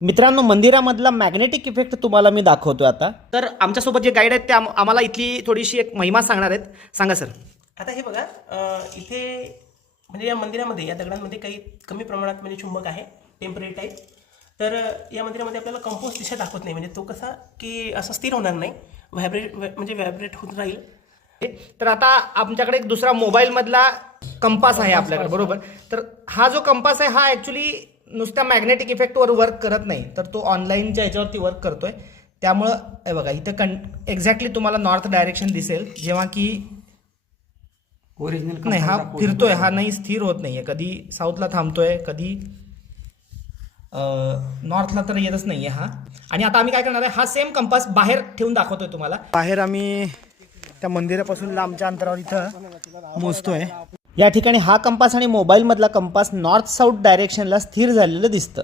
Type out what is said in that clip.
मित्रांनो, मंदिरामधला magnetic effect तुम्हाला मी दाखवतोय आता. तर आमच्यासोबत जे गाईड आहेत ते आम्हाला इथली थोडीशी एक महिमा सांगणार आहेत. सांगा सर. आता हे बघा, इथे म्हणजे या मंदिरामध्ये, या दगडांमध्ये काही कमी प्रमाणात म्हणजे चुंबक आहे, टेम्पररी टाईप. तर या मंदिरामध्ये आपल्याला कंपोस्ट दिशा दाखवत नाही, म्हणजे तो कसा की असं स्थिर होणार नाही, व्हायब्रेट होत राहील. तर आता आमच्याकडे एक दुसरा मोबाईलमधला कंपास आहे आपल्याकडे, बरोबर. तर हा जो कंपास आहे हा ॲक्च्युली नुसत्या मॅग्नेटिक इफेक्टवर वर्क करत नाही, तर तो ऑनलाईनच्या याच्यावरती वर्क करतोय. त्यामुळं हे बघा इथं एक्झॅक्टली तुम्हाला नॉर्थ डायरेक्शन दिसेल, जेव्हा की ओरिजिनल नाही हा फिरतोय, हा नाही स्थिर होत नाहीये. कधी साऊथला थांबतोय, कधी नॉर्थला तर येतच नाहीये हा. आणि आता आम्ही काय करणार आहे, हा सेम कंपास बाहेर ठेवून दाखवतोय तुम्हाला. बाहेर आम्ही त्या मंदिरापासून लांबच्या अंतरावर इथं मोजतोय. या ठिकाणी हा कंपास आणि मोबाईलमधला कंपास नॉर्थ साऊथ डायरेक्शनला स्थिर झालेलं दिसतं.